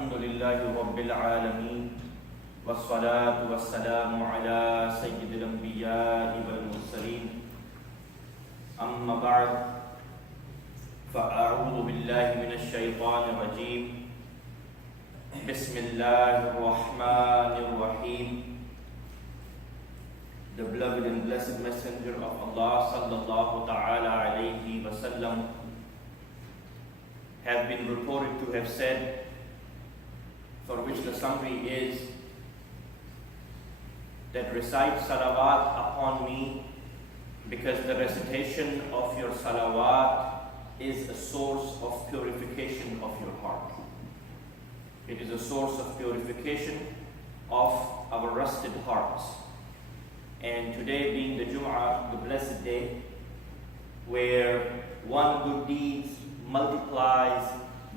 الحمد لله رب العالمين والصلاة والسلام على سيد الأنبياء والمرسلين أما بعد فأعوذ بالله من الشيطان الرجيم بسم الله الرحمن الرحيم. The beloved and blessed messenger of Allah sallallahu ta'ala alayhi wa sallam have been reported to have said, for which the summary is that recite salawat upon me, because the recitation of your salawat is a source of purification of your heart. It is a source of purification of our rusted hearts. And today being the Jum'ah, the blessed day, where one good deed multiplies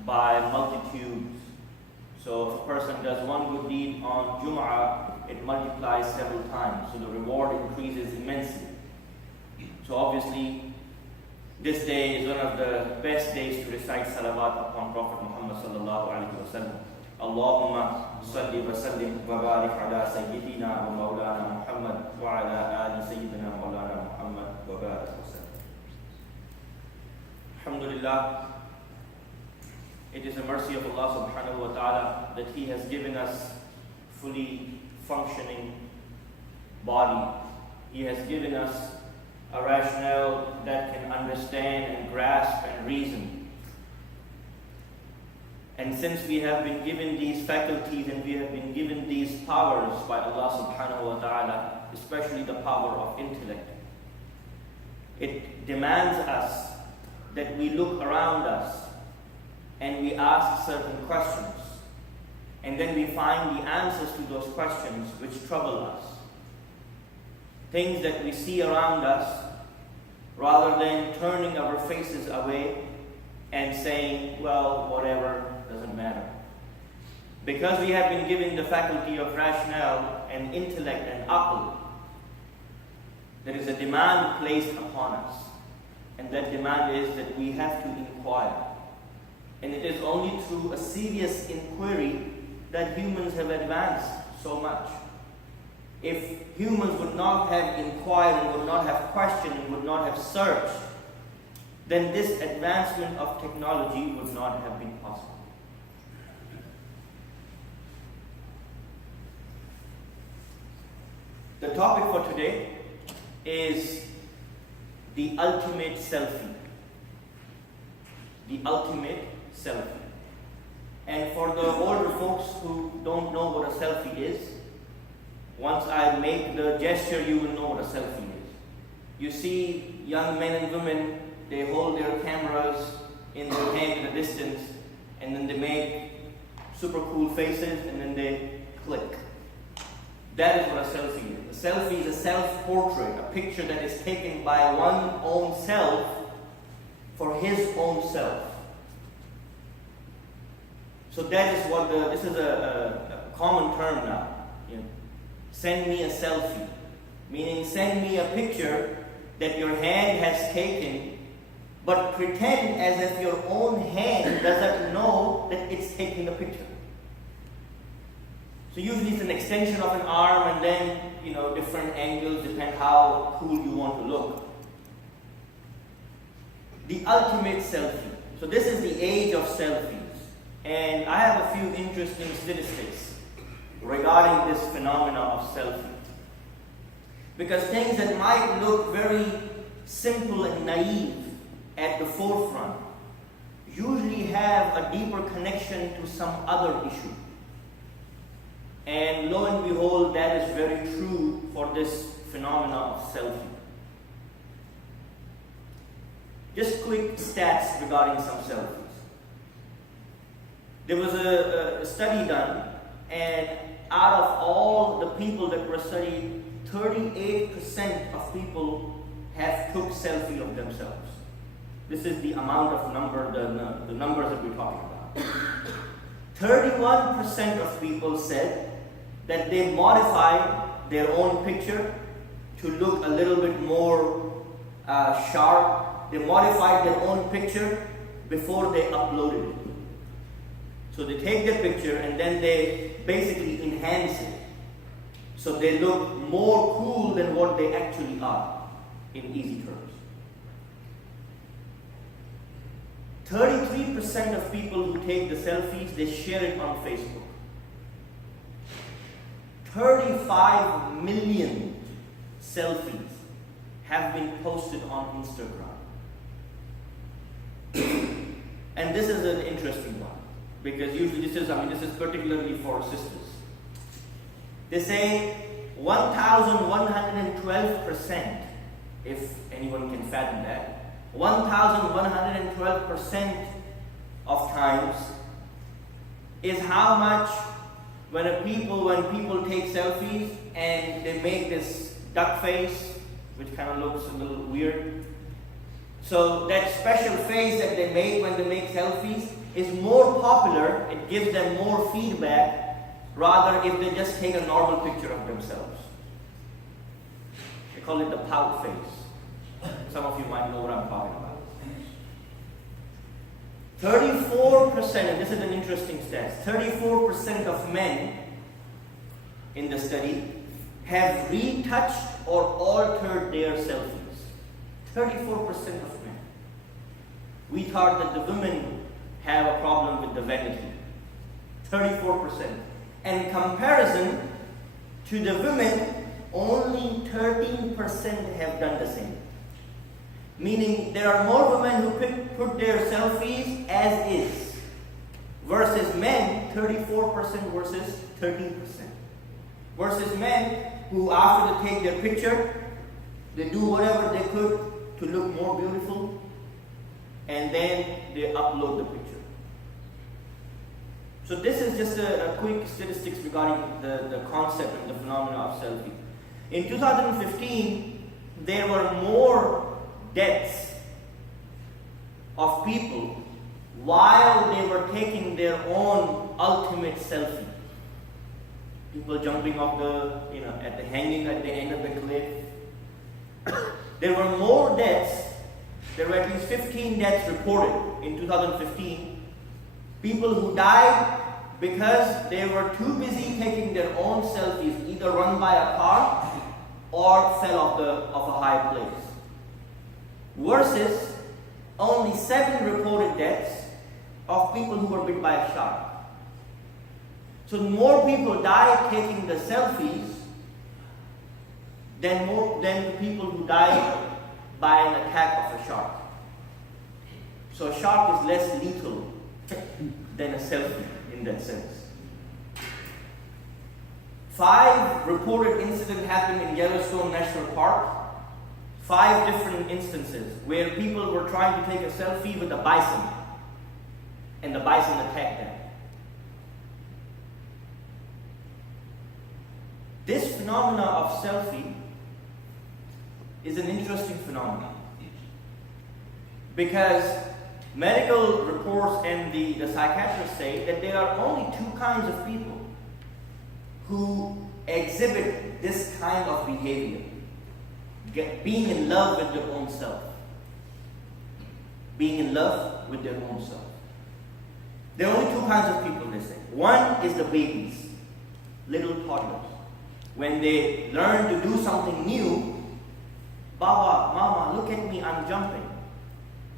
by multitudes. So if a person does one good deed on Jum'ah, it multiplies several times. So the reward increases immensely. So obviously, this day is one of the best days to recite salawat upon Prophet Muhammad sallallahu alaihi wasallam. Allahumma salli wa sallim wa barik ala sayyidina wa maulana Muhammad wa ala ali sayyidina maulana Muhammad wa barik wa sallam. Alhamdulillah, it is a mercy of Allah subhanahu wa ta'ala that He has given us fully functioning body. He has given us a rationale that can understand and grasp and reason. And since we have been given these faculties and we have been given these powers by Allah subhanahu wa ta'ala, especially the power of intellect, it demands us that we look around us and we ask certain questions, and then we find the answers to those questions which trouble us. Things that we see around us, rather than turning our faces away and saying, well, whatever, doesn't matter. Because we have been given the faculty of rationale and intellect and aql, there is a demand placed upon us. And that demand is that we have to inquire. And it is only through a serious inquiry that humans have advanced so much. If humans would not have inquired and would not have questioned and would not have searched, then this advancement of technology would not have been possible. The topic for today is the ultimate selfie. The ultimate selfie. And for the older folks who don't know what a selfie is, once I make the gesture, you will know what a selfie is. You see young men and women, they hold their cameras in their hand in a distance, and then they make super cool faces, and then they click. That is what a selfie is. A selfie is a self-portrait, a picture that is taken by one's own self for his own self. So that is what this is a common term now. You know, send me a selfie, meaning send me a picture that your hand has taken, but pretend as if your own hand doesn't know that it's taking the picture. So usually it's an extension of an arm, and then, different angles depend how cool you want to look. The ultimate selfie. So this is the age of selfies. And I have a few interesting statistics regarding this phenomena of selfie. Because things that might look very simple and naive at the forefront usually have a deeper connection to some other issue. And lo and behold, that is very true for this phenomena of selfie. Just quick stats regarding some selfies. There was a study done, and out of all the people that were studied, 38% of people have took selfie of themselves. This is the amount of the numbers that we're talking about. 31% of people said that they modified their own picture to look a little bit more sharp. They modified their own picture before they uploaded it. So they take their picture and then they basically enhance it. So they look more cool than what they actually are, in easy terms. 33% of people who take the selfies, they share it on Facebook. 35 million selfies have been posted on Instagram. And this is an interesting one, because usually this is particularly for sisters. They say 1,112%, if anyone can fathom that, 1,112% of times is how much when people take selfies and they make this duck face, which kind of looks a little weird. So that special face that they make when they make selfies is more popular, it gives them more feedback, rather if they just take a normal picture of themselves. They call it the pout face. Some of you might know what I'm talking about. 34%, and this is an interesting stat, 34% of men in the study have retouched or altered their selfies. 34% of men. We thought that the women have a problem with the vanity. 34%. And in comparison to the women, only 13% have done the same. Meaning there are more women who put their selfies as is, versus men, 34% versus 13%. Versus men who, after they take their picture, they do whatever they could to look more beautiful, and then they upload the picture. So this is just a quick statistics regarding the concept and the phenomena of selfie. In 2015, there were more deaths of people while they were taking their own ultimate selfie. People jumping off at the hanging at the end of the cliff. There were more deaths. There were at least 15 deaths reported in 2015. People who died because they were too busy taking their own selfies, either run by a car or fell off a high place. Versus only 7 reported deaths of people who were bit by a shark. So more people died taking the selfies than the people who died by an attack of a shark. So a shark is less lethal than a selfie in that sense. 5 reported incidents happened in Yellowstone National Park. 5 different instances where people were trying to take a selfie with a bison, and the bison attacked them. This phenomena of selfie is an interesting phenomenon, because medical reports and the psychiatrists say that there are only 2 kinds of people who exhibit this kind of behavior. Being in love with their own self. Being in love with their own self. There are only 2 kinds of people, they say. One is the babies, little toddlers. When they learn to do something new, Baba, Mama, look at me, I'm jumping.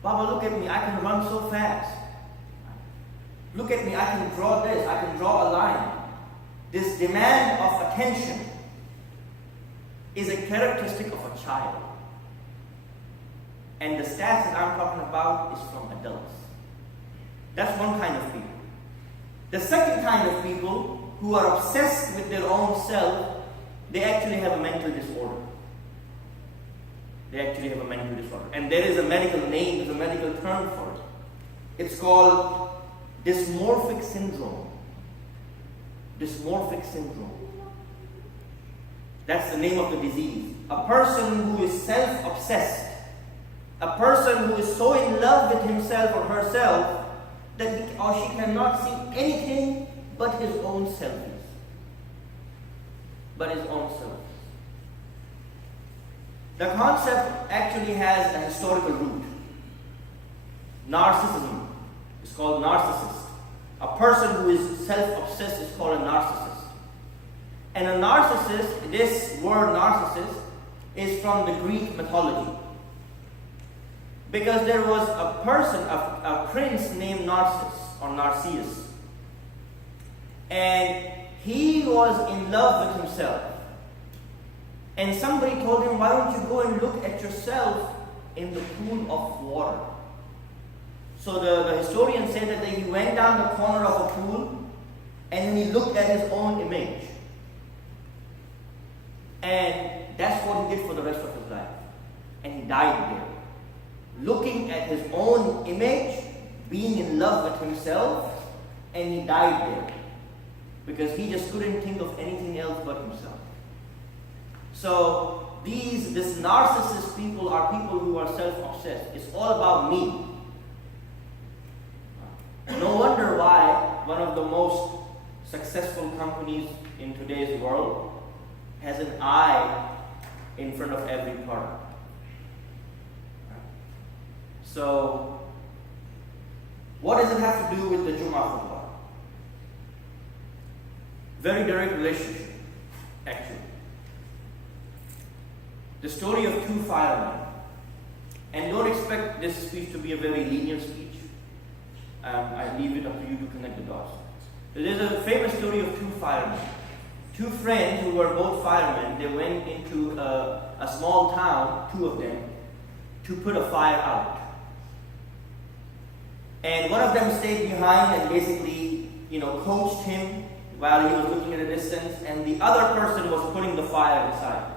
Baba, look at me, I can run so fast. Look at me, I can draw this, I can draw a line. This demand of attention is a characteristic of a child. And the stats that I'm talking about is from adults. That's one kind of people. The second kind of people who are obsessed with their own self, they actually have a mental disorder. They actually have a mental disorder. And there is a medical name, there's a medical term for it. It's called dysmorphic syndrome. Dysmorphic syndrome. That's the name of the disease. A person who is self-obsessed. A person who is so in love with himself or herself that he or she cannot see anything but his own selfies. But his own self. The concept actually has a historical root. Narcissism is called narcissist. A person who is self-obsessed is called a narcissist. And a narcissist, this word narcissist, is from the Greek mythology. Because there was a person, a prince named Narcissus or Narcissus. And he was in love with himself. And somebody told him, why don't you go and look at yourself in the pool of water? So the historian said that he went down the corner of a pool and then he looked at his own image. And that's what he did for the rest of his life. And he died there. Looking at his own image, being in love with himself, and he died there. Because he just couldn't think of anything else but himself. So this narcissist people are people who are self-obsessed. It's all about me. No wonder why one of the most successful companies in today's world has an eye in front of every product. So, what does it have to do with the Jummah khutbah? Very direct relationship, actually. The story of two firemen. And don't expect this speech to be a very linear speech. I leave it up to you to connect the dots. There's a famous story of two firemen. Two friends who were both firemen, they went into a small town, two of them, to put a fire out. And one of them stayed behind and basically, coached him while he was looking at a distance, and the other person was putting the fire inside.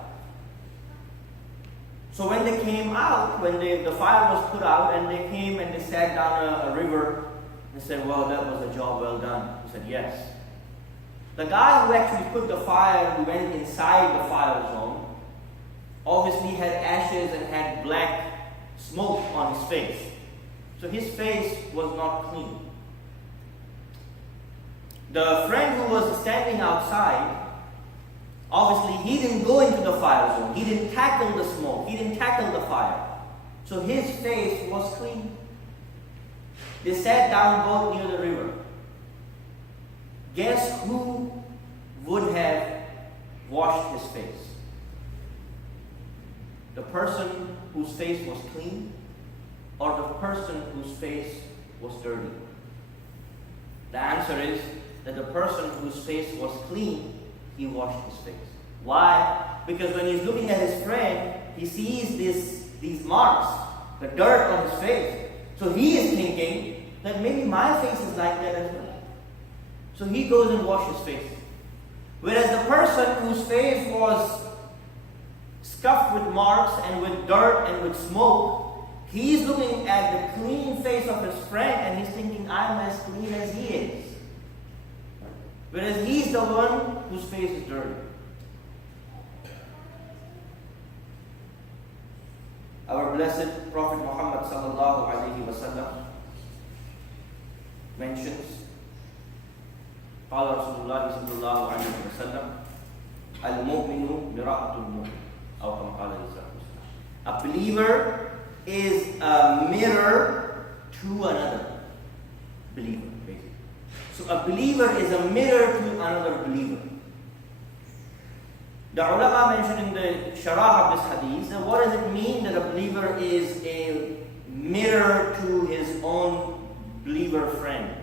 So when they came out, when the fire was put out, and they came and they sat down a river, they said, well, that was a job well done. He said, yes. The guy who actually put the fire, who went inside the fire zone, obviously had ashes and had black smoke on his face. So his face was not clean. The friend who was standing outside, obviously he didn't go into the fire zone. He didn't tackle the smoke. He didn't tackle the fire. So his face was clean. They sat down both near the river. Guess who would have washed his face? The person whose face was clean, or the person whose face was dirty? The answer is that the person whose face was clean, he washed his face. Why? Because when he's looking at his friend, he sees these marks, the dirt on his face. So he is thinking that maybe my face is like that as well. So he goes and washes his face. Whereas the person whose face was scuffed with marks and with dirt and with smoke, he's looking at the clean face of his friend and he's thinking, I'm as clean as he is. Whereas he's the one whose face is dirty. Our blessed Prophet Muhammad sallallahu alaihi wasallam mentions, قال رسول الله صلى الله عليه وسلم المؤمن مرآة المؤمن أو كما قال عليه الصلاة والسلام. A believer is a mirror to another believer, basically. So a believer is a mirror to another believer. The ulama mentioned in the sharah of this hadith that what does it mean that a believer is a mirror to his own believer friend?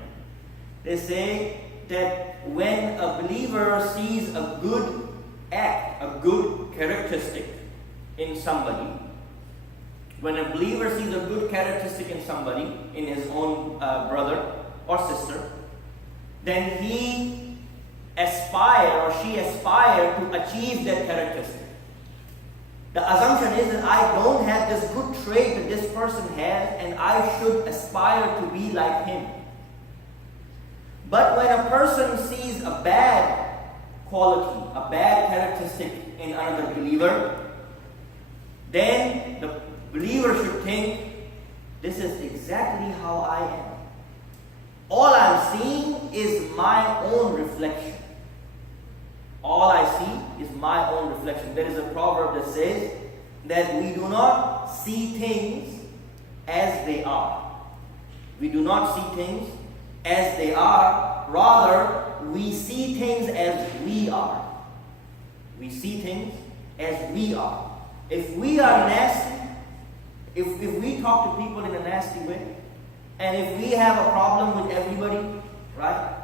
They say that when a believer sees a good act, a good characteristic in somebody, when a believer sees a good characteristic in somebody, in his own brother or sister, then he aspire or she aspire to achieve that characteristic. The assumption is that I don't have this good trait that this person has and I should aspire to be like him. But when a person sees a bad quality, a bad characteristic in another believer, then the believer should think, this is exactly how I am. All I'm seeing is my own reflection. All I see is my own reflection. There is a proverb that says that we do not see things as they are. We do not see things as they are. Rather, we see things as we are. We see things as we are. If we are nasty, if we talk to people in a nasty way, and if we have a problem with everybody, right,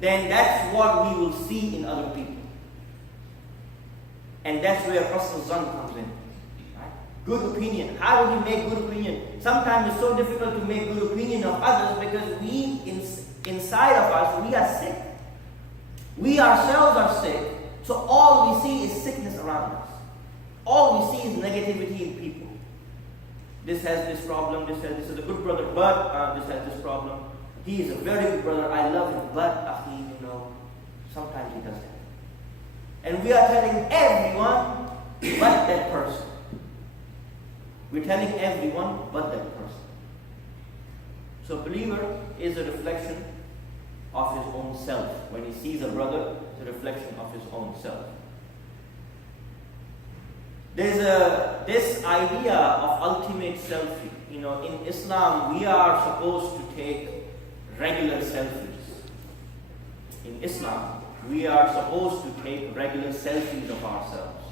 then that's what we will see in other people. And that's where husnul zan comes in. Right? Good opinion. How do we make good opinion? Sometimes it's so difficult to make good opinion of others because we, inside of us, we are sick. We ourselves are sick. So all we see is sickness around us. All we see is negativity in people. This has this problem, this is a good brother, but this has this problem. He is a very good brother, I love him, but sometimes he does that. And we are telling everyone but that person. We're telling everyone but that person. So a believer is a reflection of his own self. When he sees a brother, it's a reflection of his own self. There's this idea of ultimate selfie. In Islam, we are supposed to take regular selfies. In Islam, we are supposed to take regular selfies of ourselves.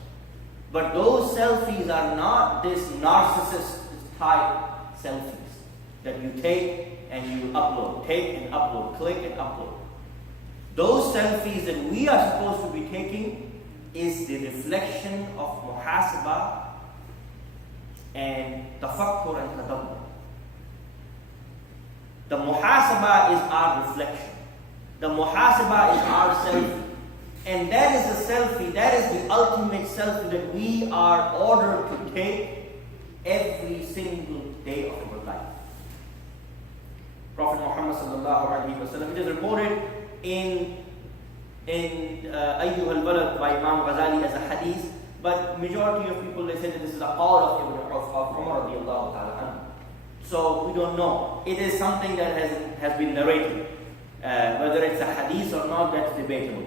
But those selfies are not this narcissist type selfies that you take and you upload, take and upload, click and upload. Those selfies that we are supposed to be taking is the reflection of muhasabah and tafakkur and tadabbur. The muhasabah is our reflection. The muhasabah is our selfie. And that is the selfie, that is the ultimate selfie that we are ordered to take every single day of our life. Prophet Muhammad sallallahu alaihi wasallam, it is reported in Ayyuh al-Balad by Imam Ghazali as a hadith, but majority of people, they say that this is a qawl of Umar radiallahu ta'ala anhu. So we don't know. It is something that has been narrated. Whether it's a hadith or not, that's debatable.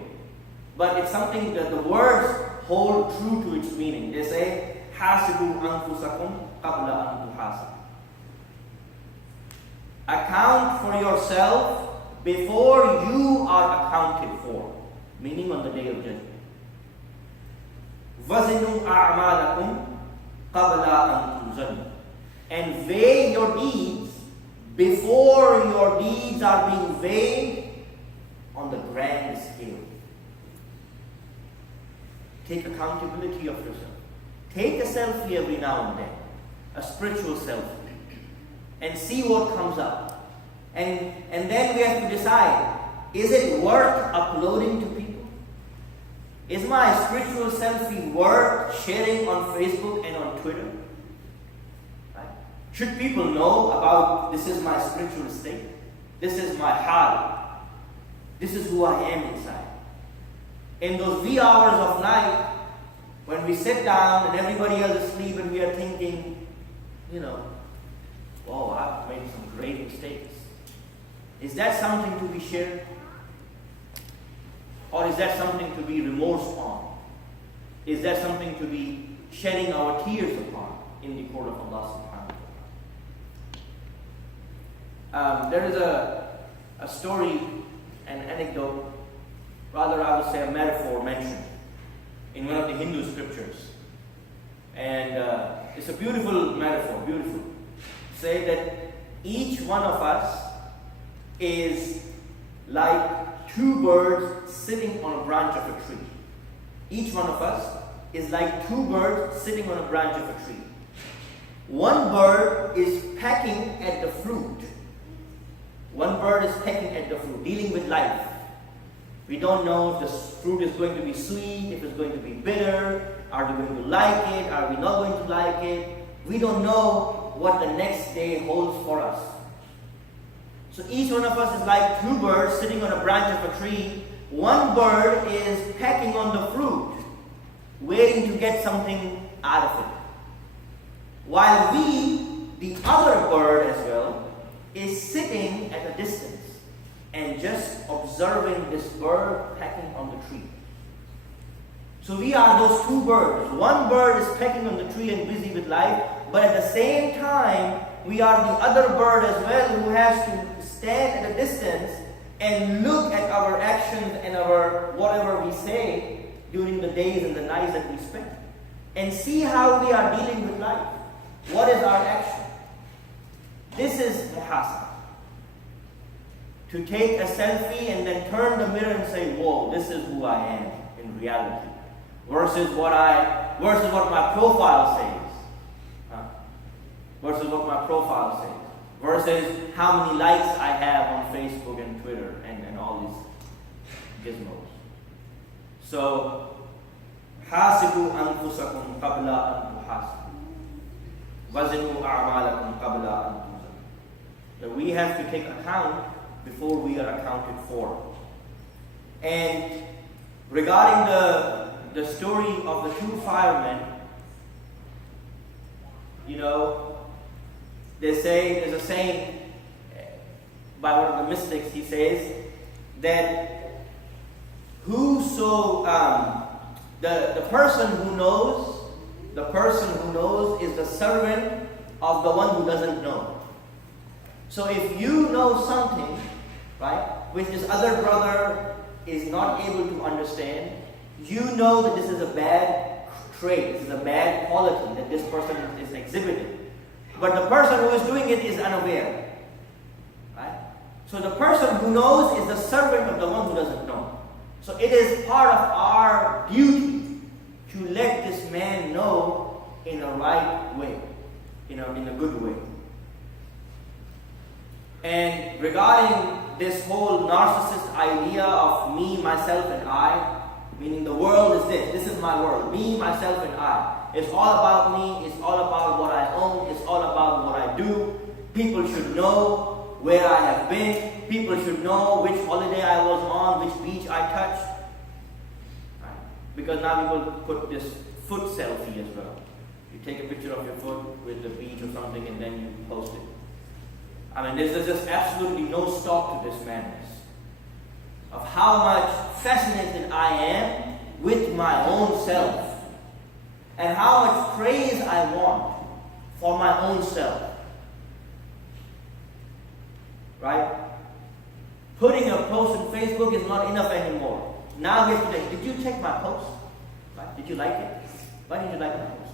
But it's something that the words hold true to its meaning. They say, "Hasibu anfusakum qabla an tuhasabu." Account for yourself before you are accounted for, meaning on the day of judgment. Wazinu a'malakum qabla an tuzanu. And weigh your deeds before your deeds are being weighed on the grand scale. Take accountability of yourself. Take a selfie every now and then, a spiritual selfie, and see what comes up. And then we have to decide, is it worth uploading to people? Is my spiritual selfie worth sharing on Facebook and on Twitter? Right? Should people know about this is my spiritual state? This is my hal. This is who I am inside. In those wee hours of night, when we sit down and everybody else is asleep and we are thinking, oh, I've made some great mistakes. Is that something to be shared? Or is that something to be remorsed on? Is that something to be shedding our tears upon in the court of Allah subhanahu wa ta'ala? There is a story, an anecdote, rather I would say a metaphor mentioned in one of the Hindu scriptures. And it's a beautiful metaphor, beautiful. Say that each one of us is like two birds sitting on a branch of a tree. Each one of us is like two birds sitting on a branch of a tree. One bird is pecking at the fruit. One bird is pecking at the fruit, dealing with life. We don't know if the fruit is going to be sweet, if it's going to be bitter, are we going to like it, are we not going to like it? We don't know what the next day holds for us. So each one of us is like two birds sitting on a branch of a tree. One bird is pecking on the fruit, waiting to get something out of it. While we, the other bird as well, is sitting at a distance and just observing this bird pecking on the tree. So we are those two birds. One bird is pecking on the tree and busy with life, but at the same time, we are the other bird as well who has to stand at a distance and look at our actions and our whatever we say during the days and the nights that we spend, and see how we are dealing with life. What is our action? This is muhasabah. To take a selfie and then turn the mirror and say, whoa, this is who I am in reality, versus what my profile says. Versus what my profile says. Versus how many likes I have on Facebook and Twitter and all these gizmos. So, حاسبوا أنفسكم قبل أن تحاسبوا. وزنوا أعمالكم قبل أن توزنوا. That we have to take account before we are accounted for. And regarding the story of the two firemen, you know, there's a saying by one of the mystics. He says that the person who knows is the servant of the one who doesn't know. So if you know something, right, which this other brother is not able to understand, you know that this is a bad trait, this is a bad quality that this person is exhibiting. But the person who is doing it is unaware. Right? So the person who knows is the servant of the one who doesn't know. So it is part of our duty to let this man know in a right way, in a good way. And regarding this whole narcissist idea of me, myself, and I, meaning the world is this is my world, me, myself, and I. It's all about me, it's all about what I own, it's all about what I do. People should know where I have been, people should know which holiday I was on, which beach I touched. Right? Because now people put this foot selfie as well. You take a picture of your foot with the beach or something and then you post it. I mean, there's just absolutely no stop to this madness of how much fascinated I am with my own self and how much praise I want for my own self. Right? Putting a post on Facebook is not enough anymore. Now we have to say, did you check my post? Right? Did you like it? Why did you like my post?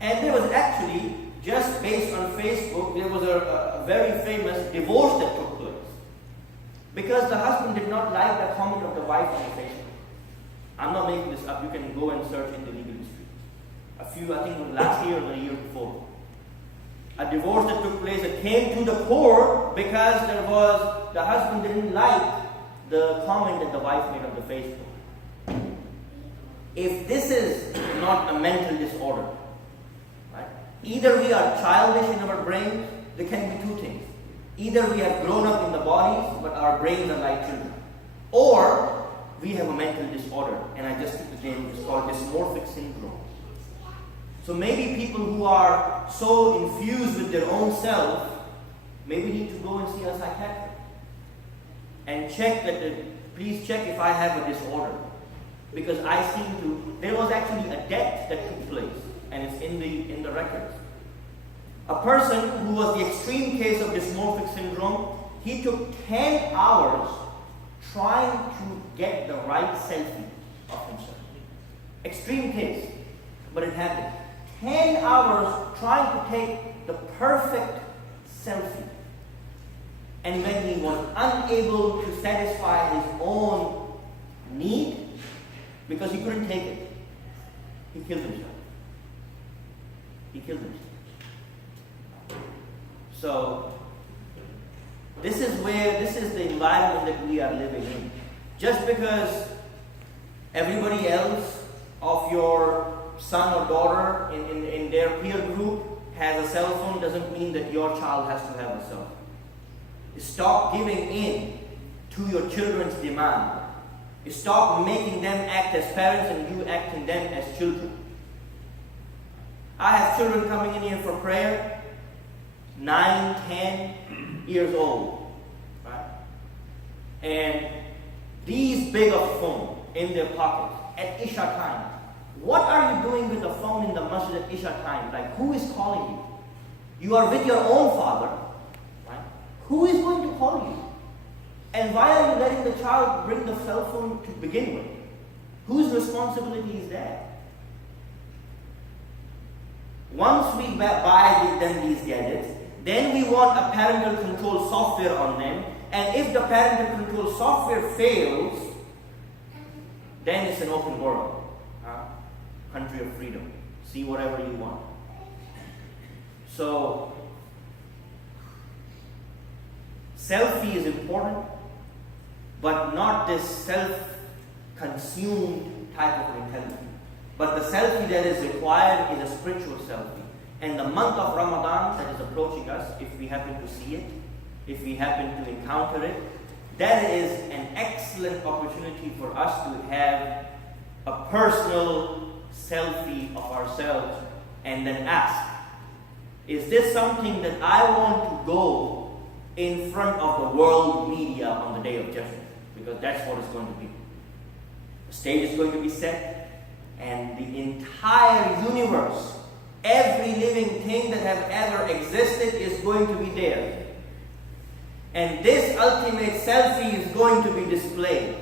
And there was actually, just based on Facebook, there was a very famous divorce that took place. Because the husband did not like the comment of the wife on Facebook. I'm not making this up, you can go and search in the legal history. I think it was last year or the year before. A divorce that took place that came to the court because the husband didn't like the comment that the wife made on the Facebook. If this is not a mental disorder, right? Either we are childish in our brains, there can be two things. Either we have grown up in the bodies, but our brains are like children. Or we have a mental disorder, and I just took the name, it's called dysmorphic syndrome. So maybe people who are so infused with their own self, maybe need to go and see a psychiatrist. And please check if I have a disorder. Because there was actually a death that took place, and it's in the records. A person who was the extreme case of dysmorphic syndrome, he took 10 hours trying to get the right selfie of himself. Extreme case, but it happened. 10 hours trying to take the perfect selfie. And when he was unable to satisfy his own need, because he couldn't take it, he killed himself. So, this is the environment that we are living in. Just because everybody else of your son or daughter in their peer group has a cell phone doesn't mean that your child has to have a cell phone. Stop giving in to your children's demand. Stop making them act as parents and you acting them as children. I have children coming in here for prayer, 9, 10 years old, right? And these big of phone in their pockets at Isha time. What are you doing with the phone in the masjid at Isha time? Like, who is calling you? You are with your own father, right? Who is going to call you? And why are you letting the child bring the cell phone to begin with? Whose responsibility is that? Once we buy them these gadgets, then we want a parental control software on them. And if the parental control software fails, then it's an open world. Country of freedom. See whatever you want. So, selfie is important, but not this self-consumed type of mentality. But the selfie that is required is a spiritual selfie. And the month of Ramadan that is approaching us, if we happen to see it, if we happen to encounter it, that is an excellent opportunity for us to have a personal selfie of ourselves and then ask, is this something that I want to go in front of the world media on the day of judgment? Because that's what it's going to be. The stage is going to be set, and the entire universe, every living thing that has ever existed is going to be there. And this ultimate selfie is going to be displayed.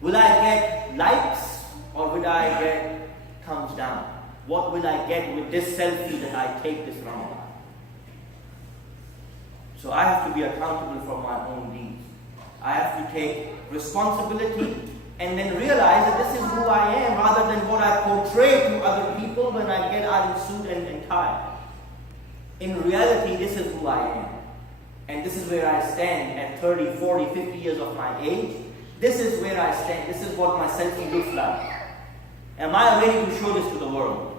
Will I get likes or will I get thumbs down? What will I get with this selfie that I take this Ramadan? So I have to be accountable for my own deeds. I have to take responsibility and then realize that this is who I am rather than what I portray to other people when I get out in suit and tie. In reality, this is who I am. And this is where I stand at 30, 40, 50 years of my age. This is where I stand. This is what my selfie looks like. Am I ready to show this to the world?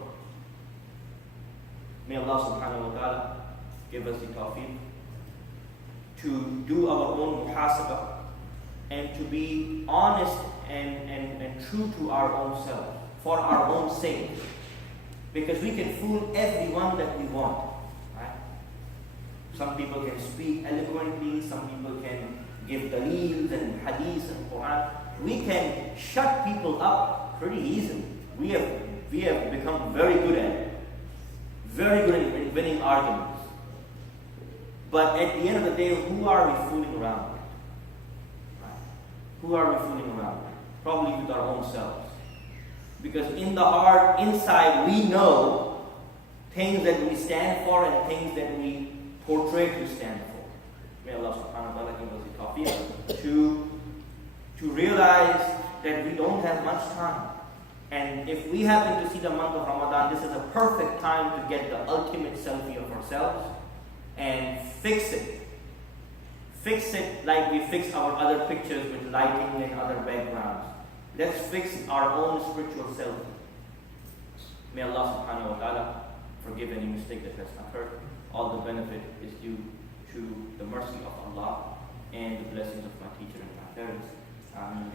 May Allah subhanahu wa ta'ala give us the tawfiq to do our own muhasabah and to be honest and true to our own self for our own sake. Because we can fool everyone that we want. Right? Some people can speak eloquently, some people can give daleels and hadiths and Quran. We can shut people up pretty easily. We have become very good at it. Very good at winning arguments. But at the end of the day, who are we fooling around with? Right? Who are we fooling around with? Probably with our own selves. Because in the heart, inside, we know things that we stand for and things that we portray to stand for. May Allah subhanahu wa ta'ala give us the tawfiq to realize that we don't have much time. And if we happen to see the month of Ramadan, this is a perfect time to get the ultimate selfie of ourselves and fix it. Fix it like we fix our other pictures with lighting and other backgrounds. Let's fix our own spiritual selfie. May Allah subhanahu wa ta'ala forgive any mistake that has occurred. All the benefit is due to the mercy of Allah and the blessings of my teacher and my parents. Amin.